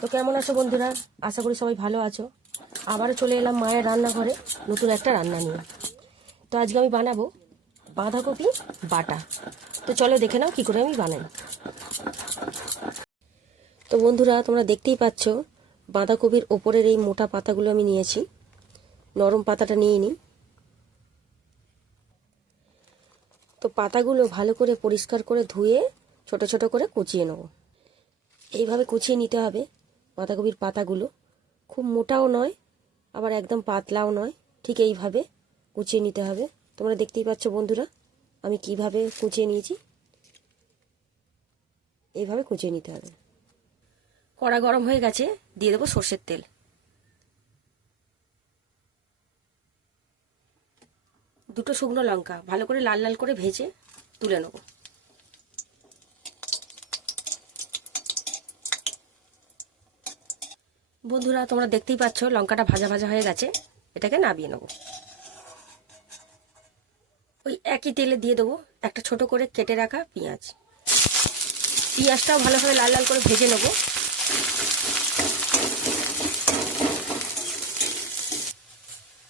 তো কেমন আছো বন্ধুরা? আশা করি সবাই ভালো আছো। আবারও চলে এলাম মায়ের রান্নাঘরে নতুন একটা রান্না নিয়ে। তো আজকে আমি বানাবো বাঁধাকপি বাটা। তো চলো দেখে নাও কি করে আমি বানাই। তো বন্ধুরা তোমরা দেখতেই পাচ্ছ বাঁধাকপির ওপরের এই মোটা পাতাগুলো আমি নিয়েছি, নরম পাতাটা নিয়ে নিই। তো পাতাগুলো ভালো করে পরিষ্কার করে ধুয়ে ছোট ছোট করে কুচিয়ে নেব। এইভাবে কুচিয়ে নিতে হবে বাঁধাকপির পাতাগুলো। খুব মোটাও নয় আবার একদম পাতলাও নয়, ঠিক এইভাবে কুচিয়ে নিতে হবে। তোমরা দেখতেই পাচ্ছ বন্ধুরা আমি কিভাবে কুচিয়ে নিয়েছি। এইভাবে কুচিয়ে নিতে হবে। কড়া গরম হয়ে গেছে, দিয়ে দেবো সর্ষের তেল। দুটো শুকনো লঙ্কা ভালো করে লাল লাল করে ভেজে তুলে নেব। বন্ধুরা তোমরা দেখতেই পাচ্ছ লঙ্কাটা ভাজা ভাজা হয়ে গেছে, এটাকে নামিয়ে নেব। ওই একই তেলে দিয়ে দেবো একটা ছোট করে কেটে রাখা পেঁয়াজ। পেঁয়াজটাও ভালোভাবে লাল লাল করে ভেজে নেব।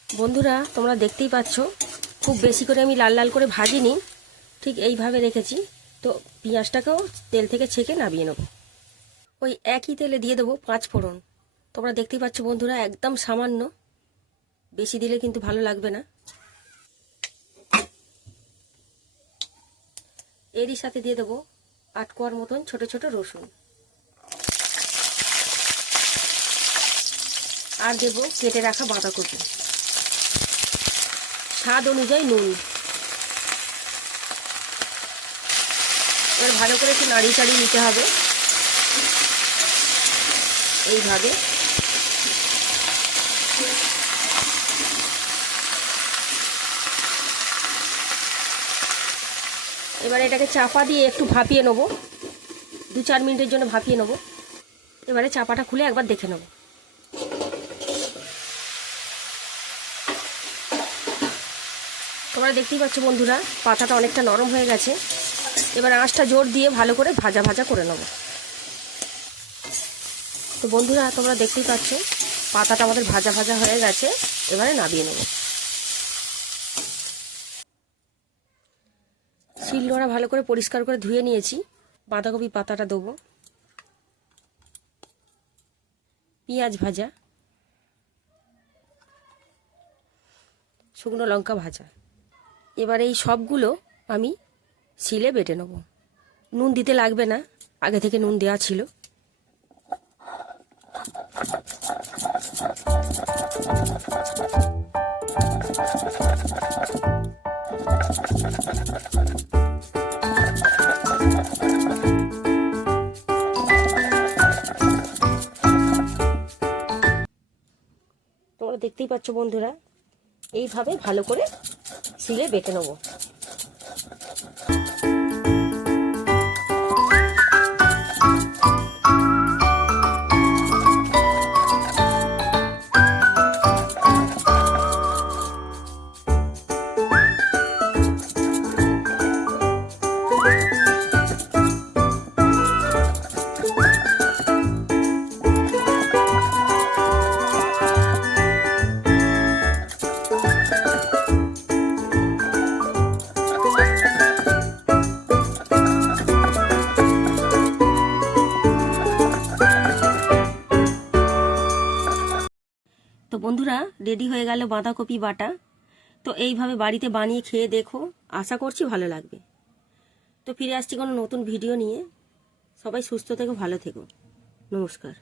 বন্ধুরা তোমরা দেখতেই পাচ্ছ খুব বেশি করে আমি লাল লাল করে ভাজিনি, ঠিক এইভাবে রেখেছি। তো পেঁয়াজটাকেও তেল থেকে ছেঁকে নামিয়ে নেব। ওই একই তেলে দিয়ে দেবো 5 ফোড়ন। তোমরা দেখতেই পাচ্ছ বন্ধুরা একদম সামান্য, বেশি দিলে কিন্তু ভালো লাগবে না। এরই সাথে দিয়ে দেবো 8 কোয়ার মতন ছোট ছোট রসুন, আর দেবো কেটে রাখা বাঁধাকপি, স্বাদ অনুযায়ী নুন। এবার ভালো করে একটু নাড়িয়ে চাড়িয়ে নিতে হবে এইভাবে। এবার এটাকে চাপা দিয়ে একটু ভাপিয়ে নেবো, 2-4 মিনিটের জন্য ভাপিয়ে নেবো। এবারে চাপাটা খুলে একবার দেখে নেব। তোমরা দেখতেই পাচ্ছ বন্ধুরা পাতাটা অনেকটা নরম হয়ে গেছে। এবার আঁচটা জোর দিয়ে ভালো করে ভাজা ভাজা করে নেব। তো বন্ধুরা তোমরা দেখতেই পাচ্ছ পাতাটা আমাদের ভাজা ভাজা হয়ে গেছে, এবারে নামিয়ে নেব। শিলনোড়া ভালো করে পরিষ্কার করে ধুয়ে নিয়েছি। বাঁধাকপি পাতাটা দেবো, পেঁয়াজ ভাজা, শুকনো লঙ্কা ভাজা। এবার এই সবগুলো আমি শিলে বেটে নেব। নুন দিতে লাগবে না, আগে থেকে নুন দেওয়া ছিল। তোমরা দেখতেই পাচ্ছ বন্ধুরা এইভাবে ভালো করে শিলে বেটে নেব। তো বন্ধুরা রেডি হয়ে গেল বাঁধাকপি বাটা। তো এইভাবে বাড়িতে বানিয়ে খেয়ে দেখো, আশা করছি ভালো লাগবে। তো ফিরে আসছি কোনো নতুন ভিডিও নিয়ে। সবাই সুস্থ থেকো, ভালো থেকো। নমস্কার।